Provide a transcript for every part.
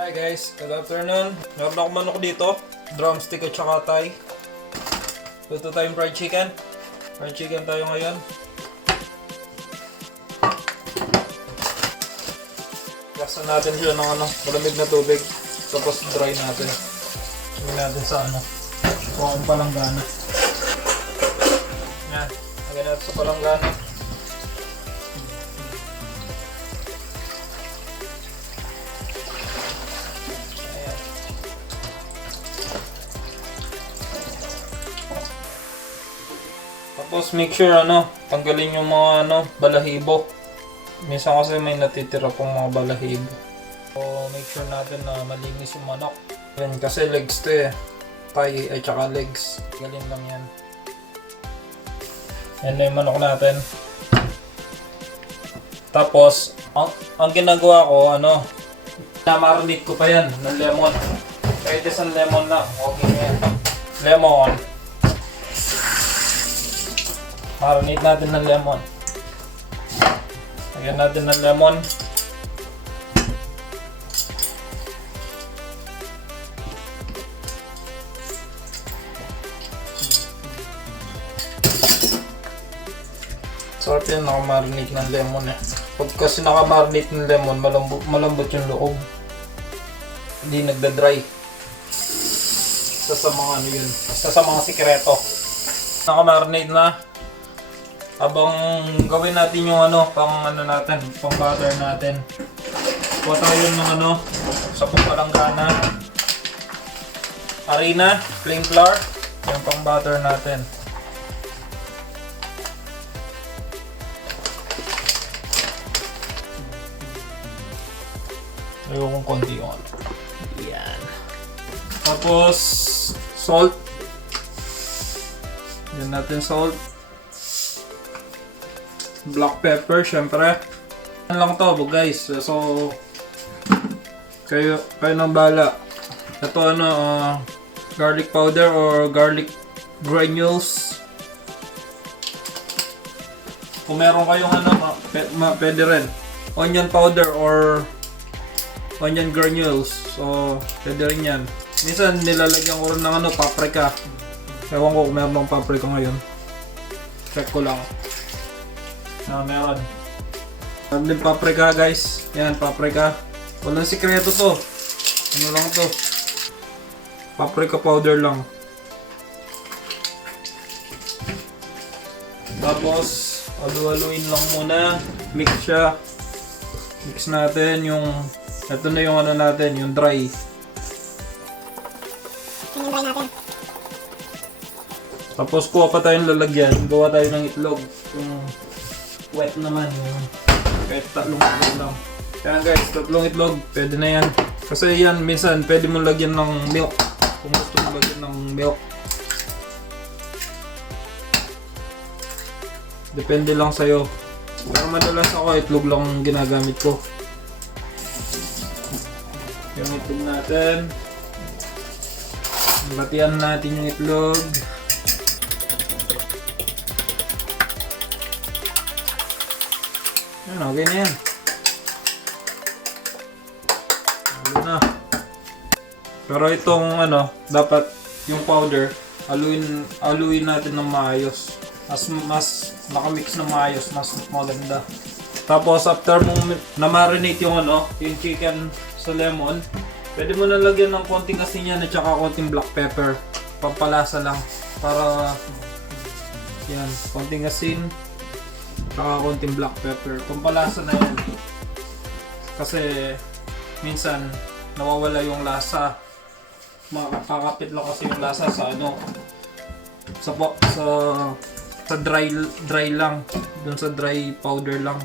Hi guys, good afternoon. Meron akong manok dito, drumstick at saka thigh. Luto tayong fried chicken. Fried chicken tayo ngayon. Laksan natin siya ng malamig na tubig. Tapos dry natin. Sabi natin sa kung palanggana. Yan, lagyan natin sa palanggana. Tapos make sure tanggalin yung mga balahibo. Minsan kasi may natitira pong mga balahibo. So make sure natin na malinis yung manok. Yan, kasi legs to eh. Thigh at saka legs. Galing lang yan. Yan na yung manok natin. Tapos ang ginagawa ko na-marinate ko pa yan ng lemon. Kahit isang lemon na. Okay na yan. Lemon. Marinate natin ng lemon. Lagyan natin ng lemon. Sarap yan nakamarinate ng lemon eh. Pag kasi nakamarinate ng lemon, malambot yung loob. Hindi nagda-dry. Isa sa mga yun. Isa sa mga sikreto. Nakamarinate na. Habang gawin natin yung pang butter natin. Kuha tayo ng sapong palanggana, harina, plain flour, yung pang butter natin. Ayun kung konti yung yan. Tapos salt. Yan natin salt. Black pepper, syempre. Yan lang to guys. So kayo nang bahala. Ito garlic powder or garlic granules. Kung meron kayong pwede rin. Onion powder or onion granules. So pwede rin yan. Minsan nilalagyan ko rin ng paprika. Ewan ko kung meron ng paprika ngayon. Check ko lang. Meron. Meron din paprika guys. Yan, paprika. Walang sikreto to. Lang to. Paprika powder lang. Tapos, halu-haluin lang muna. Mix siya. Mix natin yung ito na yung natin, yung dry. Yung dry natin. Tapos kuha pa tayong lalagyan. Gawa tayo ng itlog. Yung wet naman yung kahit tatlong itlog lang. Kaya guys, tatlong itlog, pwede na yan. Kasi yan, minsan pwede mo lagyan ng milk. Kung gusto mo lagyan ng milk. Depende lang sa'yo. Pero madalas ako, itlog lang ginagamit ko. Yung itlog natin. Batian natin yung itlog. Okay na yan. Halo na. Pero itong dapat yung powder, haluin natin ng maayos. Mas nakamix ng maayos, mas maganda. Tapos after mong na-marinate yung yung chicken sa lemon, pwede mo na lagyan ng konting asin yan at saka konting black pepper. Pampalasa lang. Para yan, konting asin. Saka konting black pepper. Pampalasa na yan. Kasi minsan nawawala yung lasa. Makakapit lang kasi yung lasa sa sa dry lang. Doon sa dry powder lang.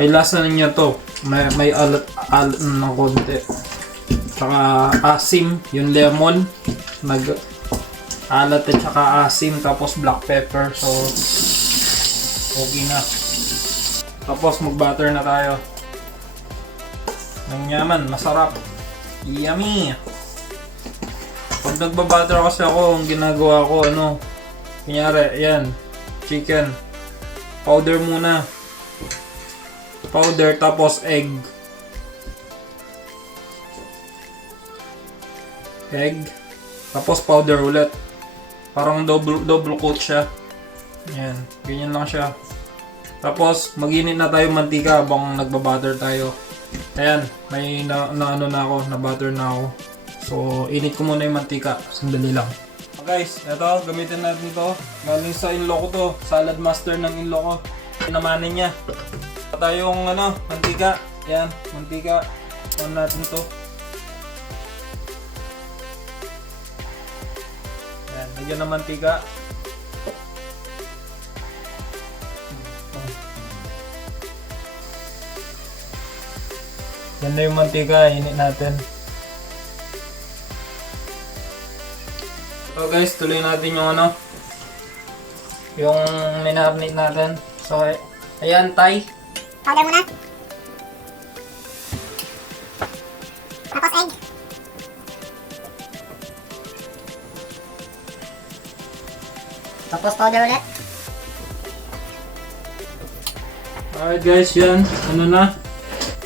May lasa na niya to. May alat ng konti. Saka asim, yung lemon. Alat at saka asim, tapos black pepper. So okay na. Tapos mag-butter na tayo. Ng yaman, masarap. Yummy! Pag nagbabutter kasi ako, ang ginagawa ko, kunyari, yan, chicken. Powder muna. Powder, tapos egg. egg, tapos powder ulit. Parang double coat siya. Yan, ganyan lang siya. Tapos mag-init na tayo mantika habang nagba-butter tayo. Ayan, may ano na ako, na-butter na ako. So, init ko muna yung mantika. Sandali lang. Guys, eto, gamitin natin to. Galing sa in-law ko to. Salad master ng in-law ko. Pinamanin niya. Tayong ano, mantika. Ayan, mantika. On natin to. Ayan, lagyan ng mantika. Yan na yung mantika, init natin. So guys, tuloy natin yung ano, yung minarinate natin. So, ayan, Thai. Powder muna. Tapos egg. Tapos powder ulit. Alright guys, yan. Ano na?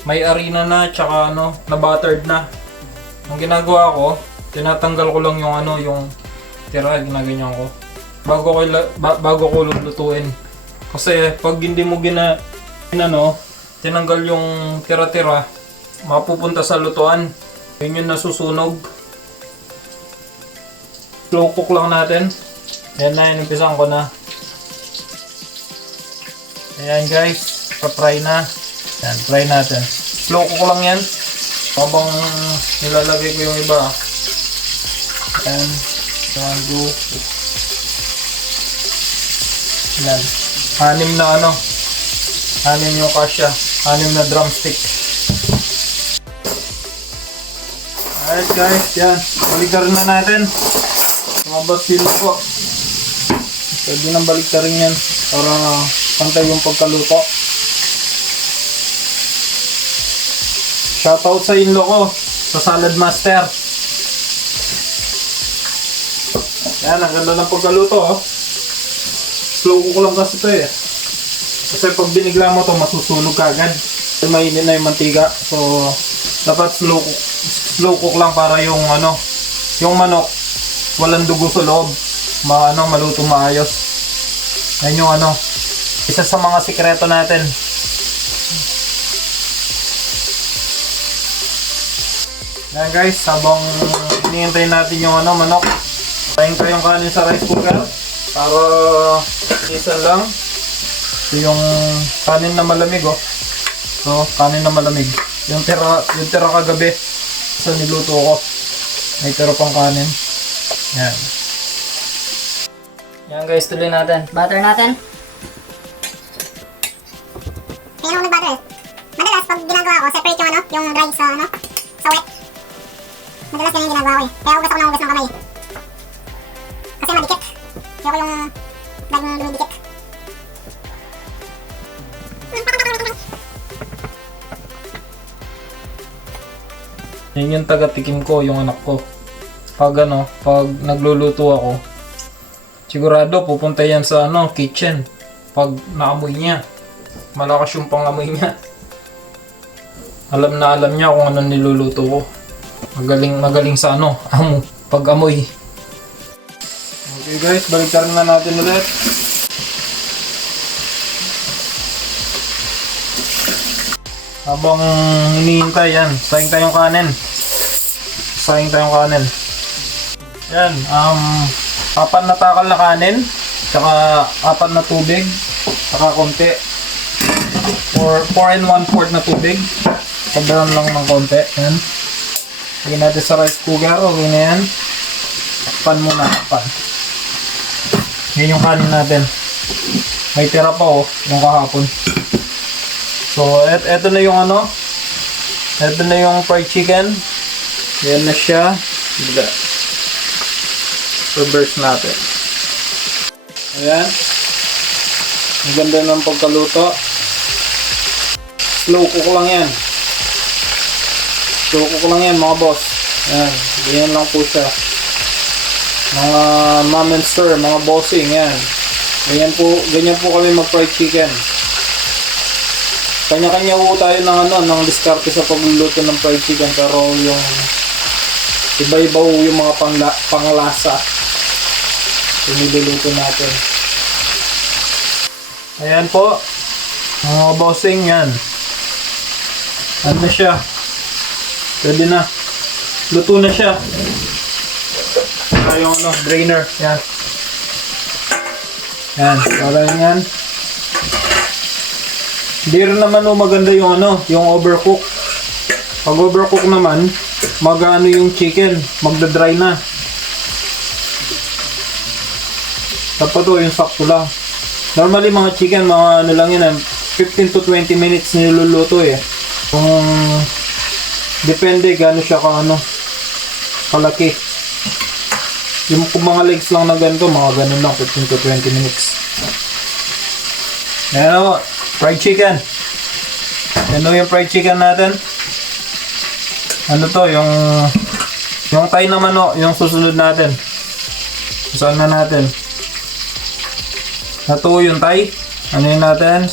May harina na, tsaka ano, na-buttered na. Ang ginagawa ko, tinatanggal ko lang yung ano, yung tira, ginaganyan ko. Bago ko lulutuin. Kasi pag hindi mo tinanggal yung tira-tira, mapupunta sa lutuan. Yun yung nasusunog. Slow cook lang natin. Ayan na, inumpisan ko na. Ayan guys, pa-fry na. Ayan, fry natin. Slow cook lang yan. Habang nilalagay ko yung iba. Ayan. 1, 2. Ayan. 6 na ano. 6 yung kasya. 6 na drumstick. Alright guys, yan. Baliktarin na natin. Mga basilo po. Pwede nang baliktarin yan. Para pantay yung pagkaluto. Shoutout sa in-law ko, sa Salad Master. Yan, ang ganda ng pagkaluto, oh. Slow cook lang kasi ito eh. Kasi pag binigla mo to masusunog ka agad. Mainit na yung mantika. So, dapat slow cook lang para yung ano, yung manok, walang dugo sa loob. Maluto maayos. Yan yung ano, isa sa mga sikreto natin. Yan guys, habang hinihintay natin yung ano, manok, tayin ko yung kanin sa rice cooker para isan lang. Ito yung kanin na malamig, oh. So, kanin na malamig. Yung tira kagabi sa niluto ko. May tira pang kanin. Yan. Yan guys, tuloy natin. Butter natin. Kaya ako nag-butter. Madalas pag ginagawa ko, separate yung ano, yung dry sa ano, sa wet. Madalas yan yung ginagawa ko eh. Kaya ugas ako ng ugas ng kamay. Kasi madikit. Kaya ko yung laging dumidikit. Yan yung taga-tikim ko, yung anak ko. Pag nagluluto ako, sigurado pupunta yan sa kitchen. Pag naamoy niya, malakas yung pangamoy niya. Alam na alam niya kung anong niluluto ko. Magaling sa pag-amoy. Okay guys, baliktarin na natin ulit. Habang hinihintay yan, sayang tayong kanin. Yan, 4 na takal na kanin, tsaka 4 na tubig, tsaka konti. 4 and 1/4 na tubig. Pagdaran lang ng konti. Yan. Lagyan natin sa rice cooker. Okay na yan. Pan muna. Yan yung kanin natin. May tira pa yung kahapon. So, eto na yung eto na yung fried chicken. Yan na siya. Reverse natin. Ayan. Ang ganda ng pagkaluto. Slow cook lang yan. Slow cook lang yan mga boss. Ayan. Ganyan lang po siya. Mga mom and sir, mga bossing. Yan. Ganyan po kami mag-fried chicken. Kanya-kanya po tayo ng diskarte sa pagluluto ng fried chicken, pero Iba-iba yung mga panglasa. Yung niluluto natin. Ayan po. Mga bossing yan. Ano na siya? Pwede na. Luto na siya. Yung drainer. Yan. Yan. Para yan. Hindi rin naman maganda yung yung overcook. Pag overcook naman, mag-ano yung chicken, magda-dry na. Dapat yung sakto lang. Normally mga chicken, mga lang yan, 15 to 20 minutes niluluto Kung depende gaano siya kalaki. Yung kung mga legs lang na ganito, mga ganun lang, 15 to 20 minutes. Ayan fried chicken. Yung fried chicken natin. Ano to, yung thigh ng manok, yung susunod natin. Saan na natin? Natuo yung thigh. Ano yun natin?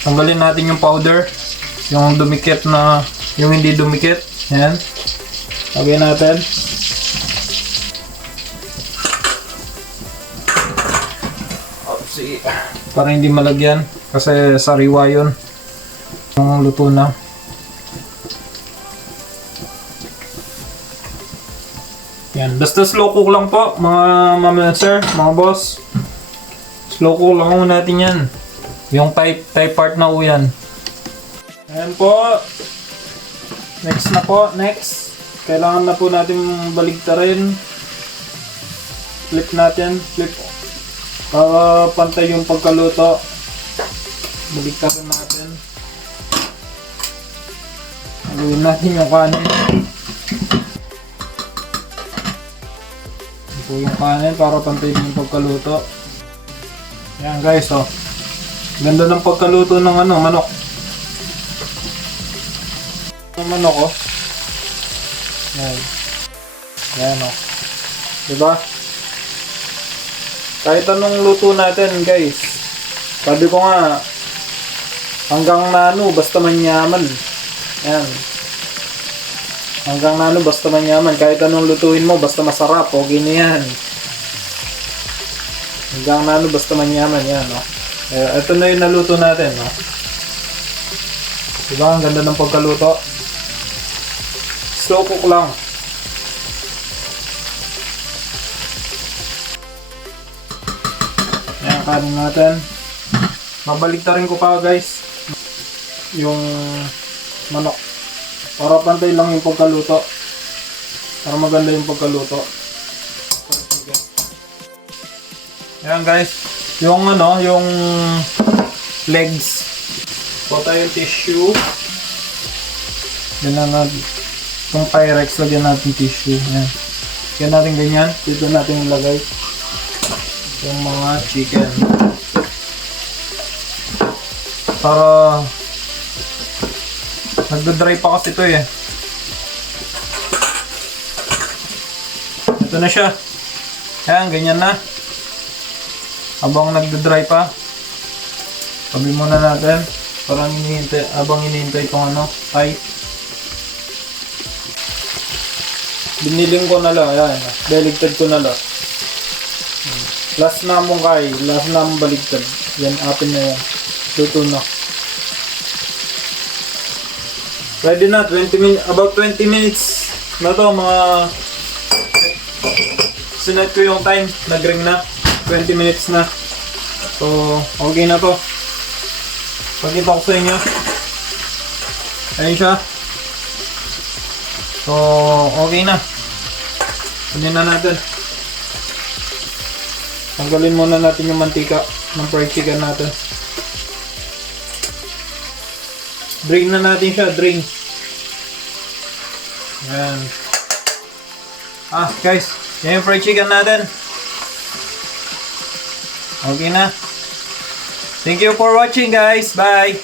Tanggalin natin yung powder. Yung dumikit na, yung hindi dumikit. Ayan. Lagay natin. Para hindi malagyan. Kasi sariwa yun. Yung luto na. Yan. Basta slow cook lang po mga ma'am and sir, mga boss. Slow cook lang muna natin yan. Yung type part na yan. Ayan po. Next na po. Next. Kailangan na po natin baligtarin. Flip natin. Flip. Para pantay yung pagkaluto. Baligtarin natin. Haluin natin yung kanin. Ito yung kanin para pantay yung pagkaluto. Ayan guys, ganda ng pagkaluto ng manok. Ng manok, Ayan. Ayan, diba? Kahit anong luto natin, guys. Sabi ko nga, hanggang basta manyaman. Ayan. Hanggang basta manyaman. Kahit anong lutuin mo, basta masarap. Okay na yan. Hanggang basta manyaman. Yan, ito na yung naluto natin, Diba? Ang ganda ng pagkaluto. Slow cook lang. Ayan, kanin natin. Mabaligtarin ko pa guys yung manok. Para pantay lang yung pagkaluto. Para maganda yung pagkaluto. Ayan guys. Yung yung legs. Kuha tayo yung tissue. Yan na natin. Itong Pyrex, lagyan natin tissue. Ayan. Lagyan natin ganyan. Dito natin ilagay yung mga chicken. Para nagda-dry pa kasi ito Ito na siya. Ayan, ganyan na. Habang nagda-dry pa, tabi muna natin. Parang habang hinihintay itong thigh. Biniling ko na lang, ayan. Baligtad ko na lang. Last na mong last na mong baligtad. Yan, atin na yan. Luto na. Ready na, about 20 minutes na to, mga sinet ko yung time, nag-ring na, 20 minutes na. So, okay na to. Pakita ko sa inyo. Ayun siya. So, okay na. Kunin na natin. Tanggalin muna natin yung mantika ng fried chicken natin. Drain na natin siya, drain. Ayan. Guys, yan yung fried chicken natin. Okay na. Thank you for watching guys. Bye.